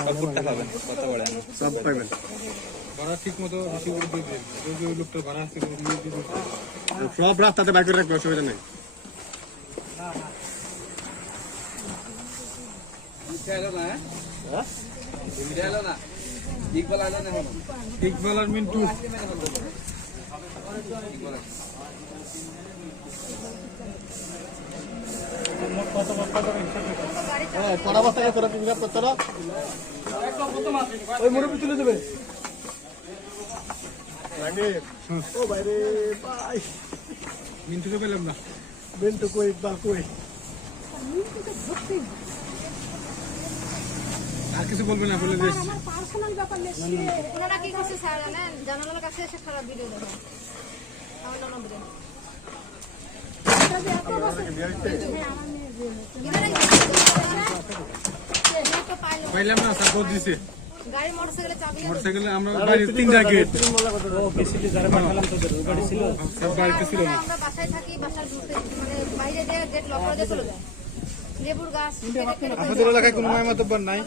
পাবেন সব পাইবেন ভাড়া রাস্তাতে বাইক রাখবে অসুবিধা নেই। ইকবাল আর মিন্টু। হ্যাঁ কড়া বস্তা তোরা পিকআপ করতে ওই মুরব্বি তুলে দেবে। ও বাইরে ভাই মিন্টুকে পেলাম না বেন্টু কই বা কই? আর কিছু বলবে না বলে দিস। আমার পার্সোনাল ব্যাপার লেগেছে ওনারা কি করছে স্যার জানেন? জানালার কাছে এসে খারাপ ভিডিও আমার এত বছর হ্যাঁ পাইলাম না সাপোর্ট দিছে। মোটরসাইকেলে আমরা বাড়ির তিনটা গেট তিন মোলা কত সব বাড়িতে ছিল। না আমরা বাসায় থাকি বাসার ঢুকতে মানে বাইরে দিয়ে গেট লক করে দিয়ে চলে যায়। লেবুর গাছ কেটে কেটে আপনাদের এলাকায় কোনো মায় মাতব্বর নাই।